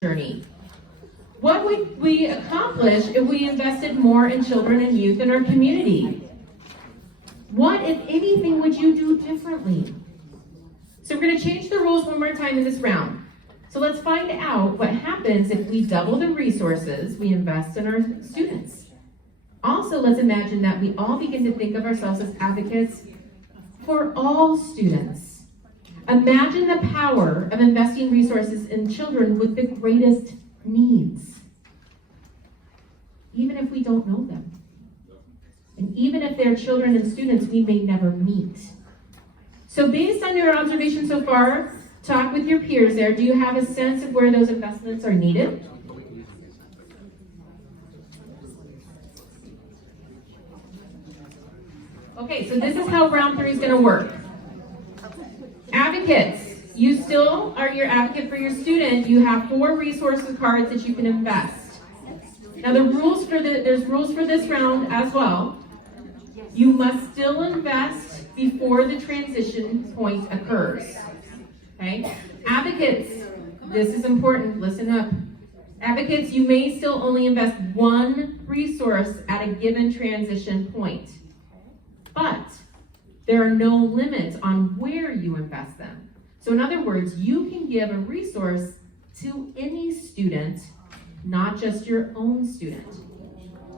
journey. What would we accomplish if we invested more in children and youth in our community? What, if anything, would you do differently? So we're going to change the rules one more time in this round. So let's find out what happens if we double the resources we invest in our students. Also, let's imagine that we all begin to think of ourselves as advocates for all students. Imagine the power of investing resources in children with the greatest needs, even if we don't know them. And even if they're children and students we may never meet. So based on your observation so far, talk with your peers there. Do you have a sense of where those investments are needed? Okay, so this is how round 3 is going to work. Advocates, you still are your advocate for your student. You have 4 resources cards that you can invest. Now there's rules for this round as well. You must still invest before the transition point occurs. Okay? Advocates, this is important, listen up. Advocates, you may still only invest 1 resource at a given transition point. But there are no limits on where you invest them. So in other words, you can give a resource to any student, not just your own student.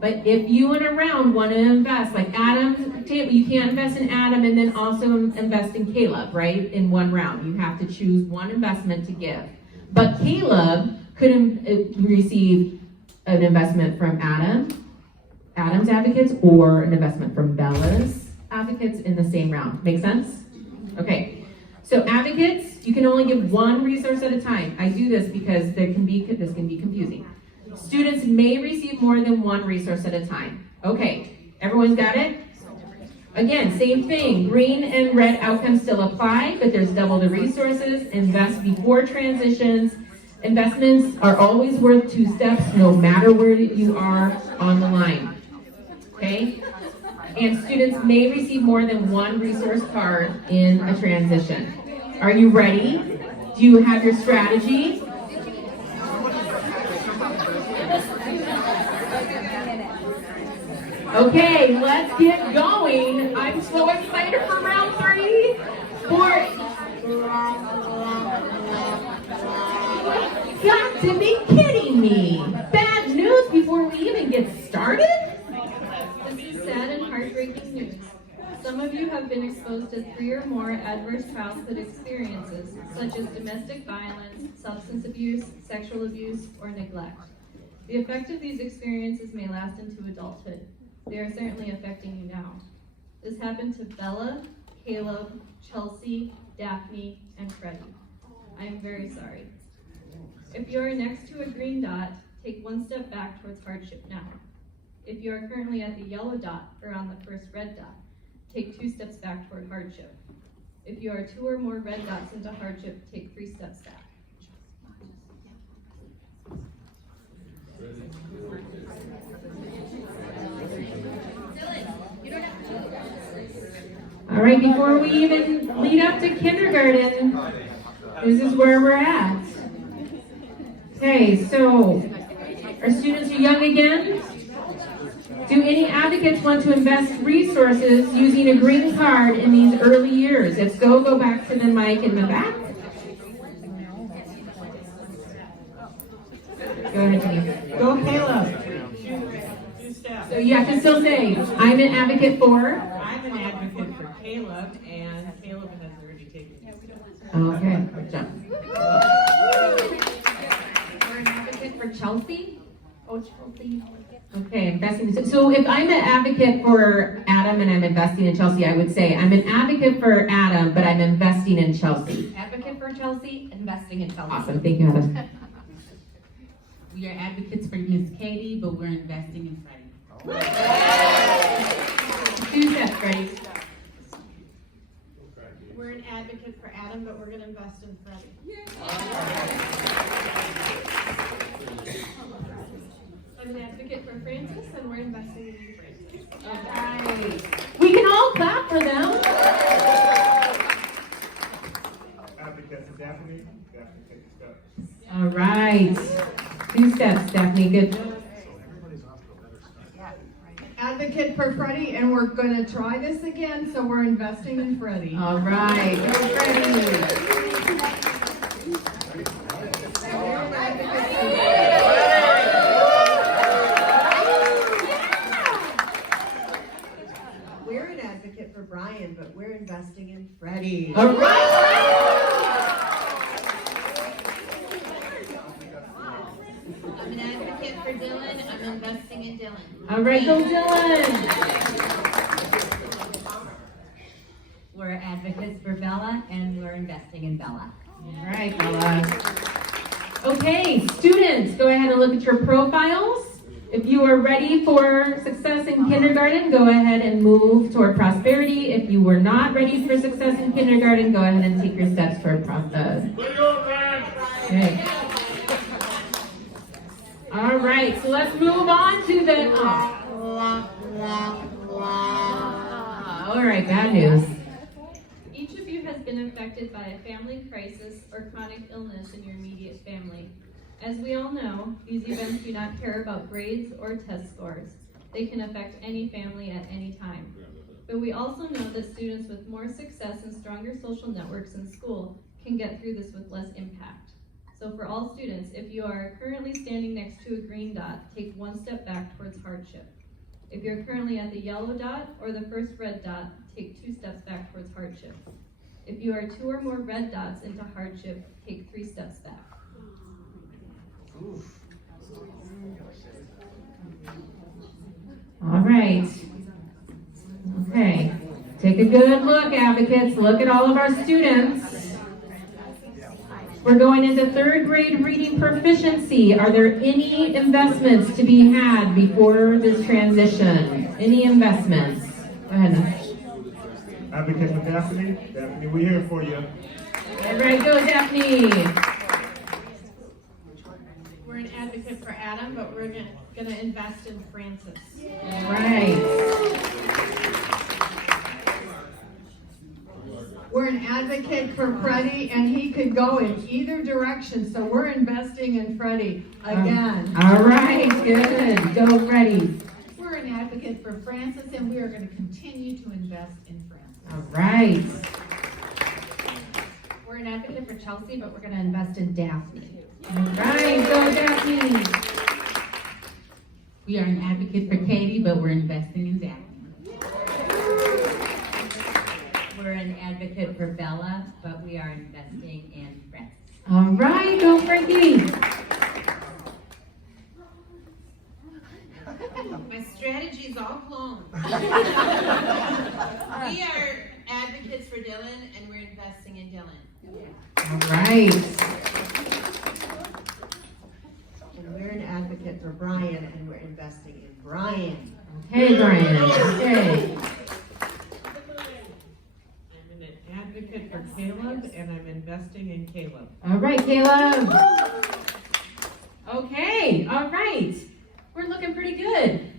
But if you in a round want to invest, like Adam, you can't invest in Adam and then also invest in Caleb, right? In one round. You have to choose one investment to give. But Caleb could receive an investment from Adam's advocates, or an investment from Bella's advocates in the same round. Make sense? Okay. So advocates, you can only give 1 resource at a time. I do this because this can be confusing. Students may receive more than 1 resource at a time. Okay, everyone's got it? Again, same thing. Green and red outcomes still apply, but there's double the resources. Invest before transitions. Investments are always worth 2 steps, no matter where you are on the line. Okay? And students may receive more than 1 resource card in a transition. Are you ready? Do you have your strategy? Okay, let's get going. I'm so excited for round 3. You've got to be kidding me. Bad news before we even get started? This is sad and heartbreaking news. Some of you have been exposed to 3 or more adverse childhood experiences, such as domestic violence, substance abuse, sexual abuse, or neglect. The effect of these experiences may last into adulthood. They are certainly affecting you now. This happened to Bella, Caleb, Chelsea, Daphne, and Freddie. I am very sorry. If you are next to a green dot, take 1 step back towards hardship now. If you are currently at the yellow dot or on the first red dot, take 2 steps back toward hardship. If you are 2 or more red dots into hardship, take 3 steps back. All right, before we even lead up to kindergarten, this is where we're at. Okay, so our students are young again. Do any advocates want to invest resources using a green card in these early years? If so, go back to the mic in the back. Go ahead, Janine. Go, Caleb. So you have to still say, I'm an advocate for. I'm an advocate for Caleb, and Caleb has already taken it. Okay, good job. You're an advocate for Chelsea? Oh, Chelsea. Okay, investing. So if I'm an advocate for Adam and I'm investing in Chelsea, I would say I'm an advocate for Adam, but I'm investing in Chelsea. Advocate for Chelsea, investing in Chelsea. Awesome, thank you, Heather. We are advocates for Miss Katie, but we're investing in Freddie. 2 steps, Freddie. We're an advocate for Adam, but we're going to invest in Freddie. I'm an advocate for Francis, and we're investing in Francis. Okay. We can all clap for them. Advocate that's a Daphne. Daphne, take a step. All right. 2 steps, Daphne. Good. Advocate for Freddie, and we're gonna try this again, so we're investing in Freddie. All right. Go, Freddie. We're an advocate for Brian, but we're investing in Freddie. All right. I'm an advocate for Dylan. I'm investing in Dylan. All right, go, Dylan. We're advocates for Bella, and we're investing in Bella. All right, Bella. Okay, students, go ahead and look at your profiles. If you are ready for success in kindergarten, go ahead and move toward prosperity. If you were not ready for success in kindergarten, go ahead and take your steps toward prosperity. Okay. All right, so let's move on to the... all right, bad news. Each of you has been affected by a family crisis or chronic illness in your immediate family. As we all know, these events do not care about grades or test scores. They can affect any family at any time. But we also know that students with more success and stronger social networks in school can get through this with less impact. So for all students, if you are currently standing next to a green dot, take 1 step back towards hardship. If you're currently at the yellow dot or the first red dot, take 2 steps back towards hardship. If you are 2 or more red dots into hardship, take 3 steps back. All right. Okay. Take a good look, advocates. Look at all of our students. We're going into 3rd grade reading proficiency. Are there any investments to be had before this transition? Any investments? Go ahead. Advocate for Daphne. Daphne, we're here for you. All right, go Daphne. We're an advocate for Adam, but we're gonna invest in Francis. All right. We're an advocate for Freddie, and he could go in either direction, so we're investing in Freddie again. All right, good. Go Freddie. We're an advocate for Francis, and we are going to continue to invest in Francis. All right. We're an advocate for Chelsea, but we're going to invest in Daphne. All right, go Daphne. We are an advocate for Katie, but we're investing in Daphne. We're an advocate for Bella, but we are investing in Francis. All right, go Frankie. My strategy's all blown. We are advocates for Dylan, and we're investing in Dylan. All right. And we're an advocate for Brian, and we're investing in Brian. Okay, Brian. Okay. I'm an advocate for Caleb, and I'm investing in Caleb. All right, Caleb. Okay, all right. We're looking pretty good.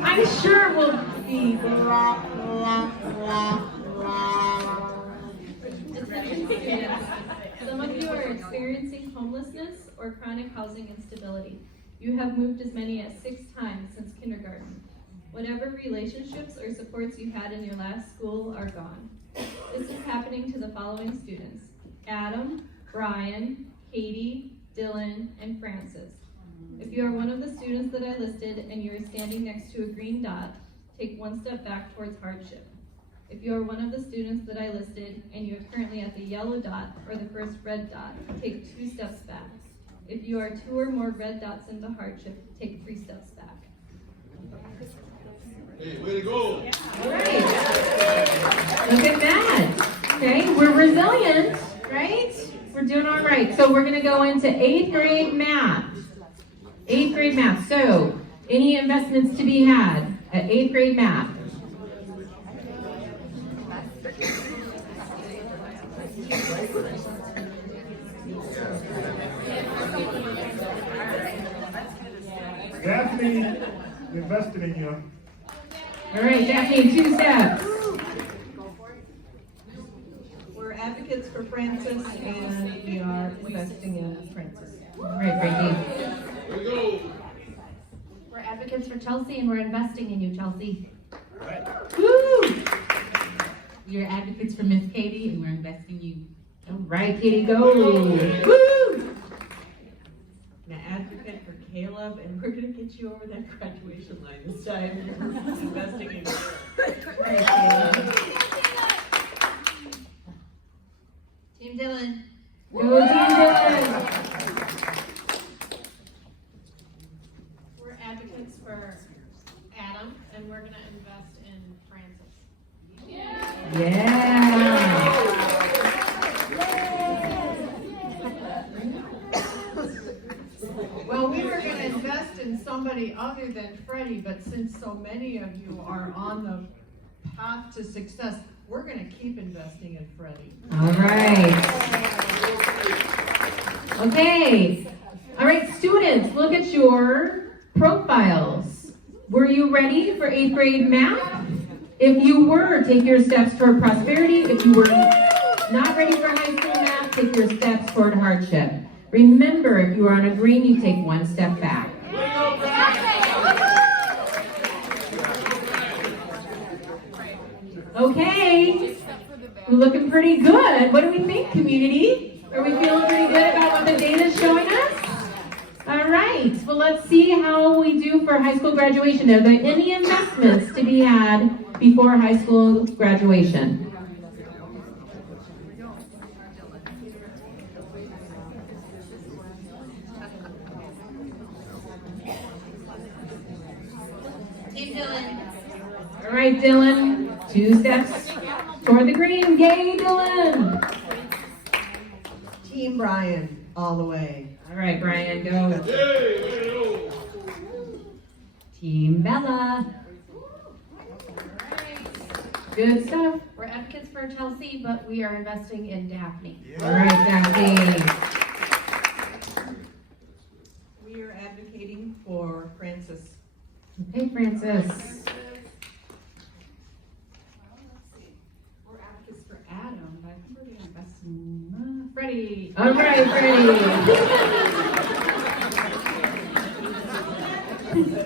I'm sure we'll be. Some of you are experiencing homelessness or chronic housing instability. You have moved as many as 6 times since kindergarten. Whatever relationships or supports you had in your last school are gone. This is happening to the following students: Adam, Brian, Katie, Dylan, and Francis. If you are one of the students that I listed and you are standing next to a green dot, take 1 step back towards hardship. If you are one of the students that I listed and you are currently at the yellow dot or the first red dot, take 2 steps back. If you are 2 or more red dots into hardship, take 3 steps back. Hey, way to go! All right. Look at that. Okay, we're resilient, right? We're doing all right. So we're going to go into 8th grade math. 8th grade math. So, any investments to be had at 8th grade math? Daphne, invested in you. All right, Daphne, 2 steps. We're advocates for Francis, and we are investing in Francis. All right, Brittany. We're advocates for Chelsea and we're investing in you, Chelsea. Woo! We are advocates for Miss Katie and we're investing in you. All right, Katie, go. Woo! I'm an advocate for Caleb, and we're gonna get you over that graduation line this time. We're investing in you. All right, Caleb. Team Dylan. Go, Team Dylan. We're advocates for Adam, and we're gonna invest in Francis. Yeah. Well, we were gonna invest in somebody other than Freddie, but since so many of you are on the path to success, we're gonna keep investing in Freddie. All right. Okay. All right, students, look at your profiles. Were you ready for 8th grade math? If you were, take your steps toward prosperity. If you were not ready for high school math, take your steps toward hardship. Remember, if you are on a green, you take one step back. Okay, we're looking pretty good. What do we think, community? Are we feeling pretty good about what the data is showing us? All right, well, let's see how we do for high school graduation. Are there any investments to be had before high school graduation? Team Dylan. All right, Dylan, 2 steps toward the green. Yay, Dylan! Team Brian, all the way. All right, Brian, go. Team Bella. Good stuff. We're advocates for Chelsea, but we are investing in Daphne. All right, Daphne. We are advocating for Francis. Okay, Francis. We're advocates for Adam, but I think we're gonna invest in Freddie. All right,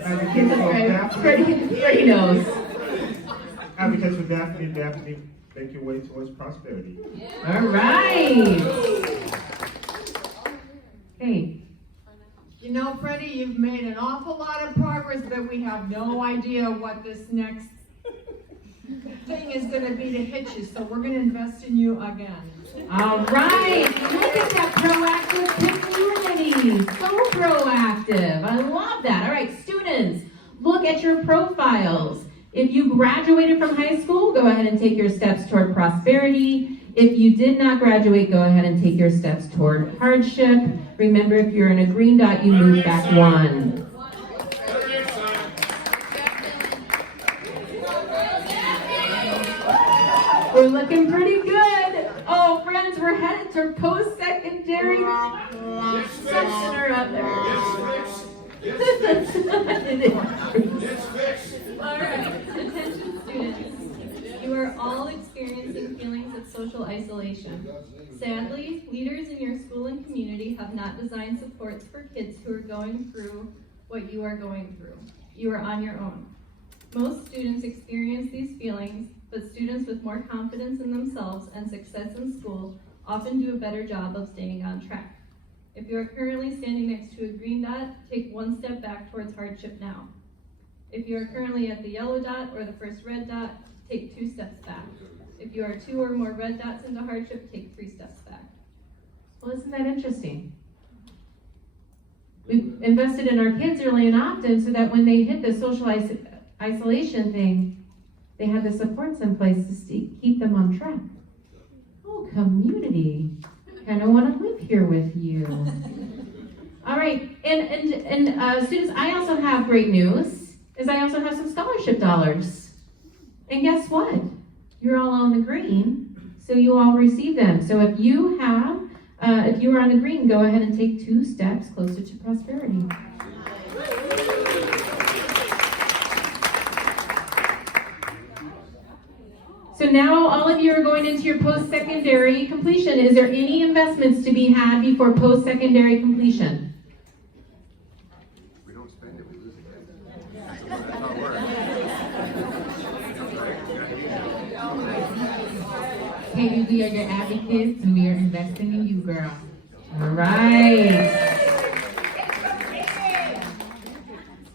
Advocates for Daphne. Freddie knows. Advocates for Daphne. Daphne, make your way towards prosperity. All right. Okay. You know, Freddie, you've made an awful lot of progress, but we have no idea what this next thing is gonna be to hit you, so we're gonna invest in you again. All right. Look at that proactive community. So proactive. I love that. All right, students, look at your profiles. If you graduated from high school, go ahead and take your steps toward prosperity. If you did not graduate, go ahead and take your steps toward hardship. Remember, if you're in a green dot, you move back 1. We're looking pretty good. Oh, friends, we're headed to post-secondary. Something or other. All right, attention students. You are all experiencing feelings of social isolation. Sadly, leaders in your school and community have not designed supports for kids who are going through what you are going through. You are on your own. Most students experience these feelings, but students with more confidence in themselves and success in school often do a better job of staying on track. If you are currently standing next to a green dot, take 1 step back towards hardship now. If you are currently at the yellow dot or the first red dot, take 2 steps back. If you are 2 or more red dots into hardship, take 3 steps back. Well, isn't that interesting? We've invested in our kids early and often so that when they hit the social isolation thing, they have the supports in place to keep them on track. Oh, community. Kind of want to live here with you. All right, and students, I also have great news, is I also have some scholarship dollars. And guess what? You're all on the green, so you all receive them. So if you are on the green, go ahead and take 2 steps closer to prosperity. So now all of you are going into your post-secondary completion. Is there any investments to be had before post-secondary completion? We don't spend it, we lose it. That's how it works. Katie, we are your advocates and we are investing in you, girl. All right.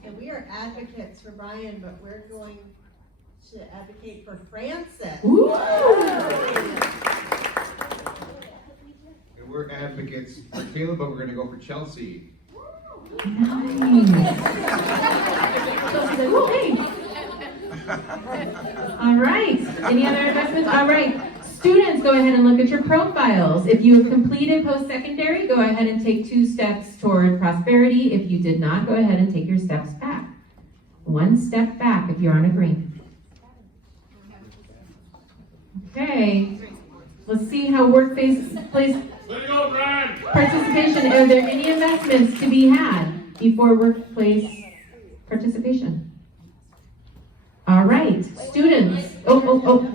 And we are advocates for Brian, but we're going to advocate for Francis. Ooh. And we're advocates for Caleb, but we're gonna go for Chelsea. Nice. Okay. All right. Any other investments? All right. Students, go ahead and look at your profiles. If you have completed post-secondary, go ahead and take 2 steps toward prosperity. If you did not, go ahead and take your steps back. 1 step back if you're on a green. Okay. Let's see how workplace participation. Are there any investments to be had before workplace participation? All right, students. Oh.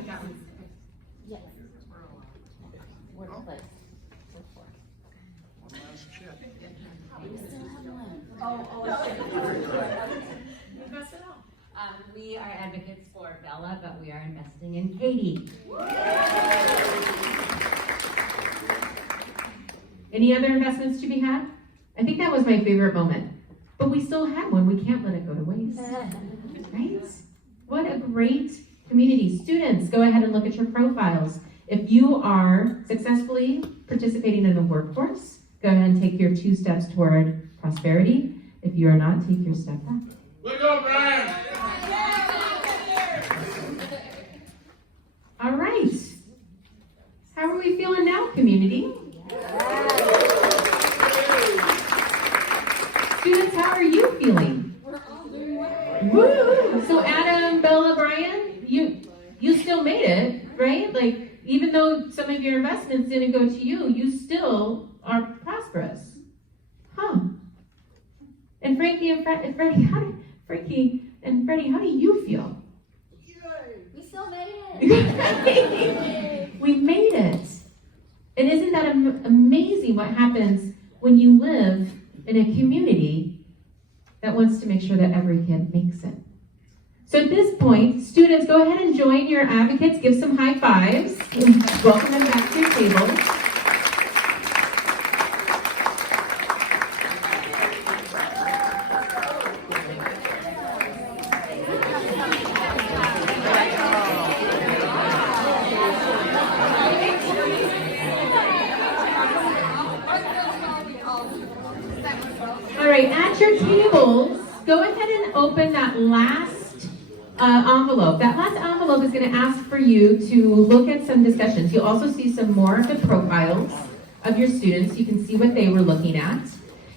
We are advocates for Bella, but we are investing in Katie. Any other investments to be had? I think that was my favorite moment. But we still had one. We can't let it go to waste. Right? What a great community. Students, go ahead and look at your profiles. If you are successfully participating in the workforce, go ahead and take your 2 steps toward prosperity. If you are not, take your step back. Look up, Brian! All right. How are we feeling now, community? Students, how are you feeling? Woo! So Adam, Bella, Brian, you still made it, right? Like, even though some of your investments didn't go to you, you still are prosperous. Huh. And Frankie and Freddie, how do you feel? We still made it. We made it. And isn't that amazing what happens when you live in a community that wants to make sure that every kid makes it? So at this point, students, go ahead and join your advocates. Give some high fives. Welcome them back to your table. All right, at your tables, go ahead and open that last envelope. That last envelope is going to ask for you to look at some discussions. You'll also see some more of the profiles of your students. You can see what they were looking at.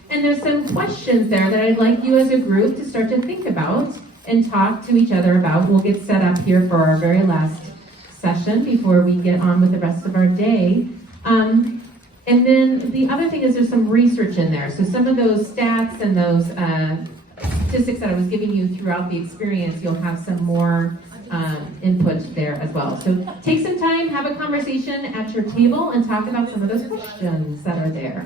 And there's some questions there that I'd like you as a group to start to think about and talk to each other about. We'll get set up here for our very last session before we get on with the rest of our day. And then the other thing is there's some research in there. So some of those stats and those statistics that I was giving you throughout the experience, you'll have some more input there as well. So take some time, have a conversation at your table, and talk about some of those questions that are there.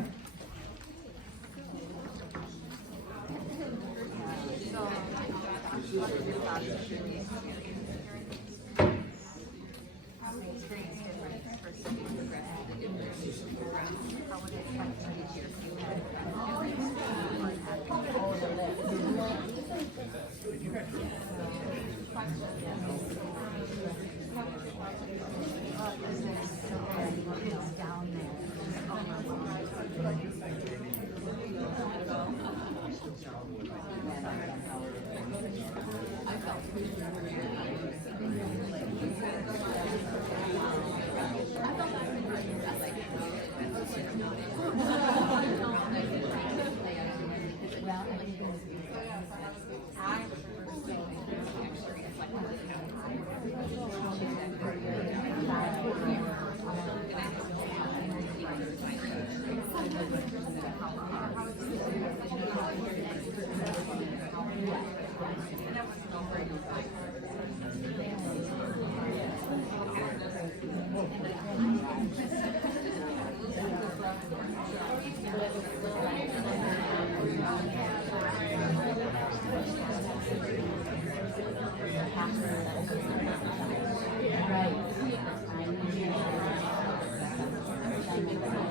Thank you.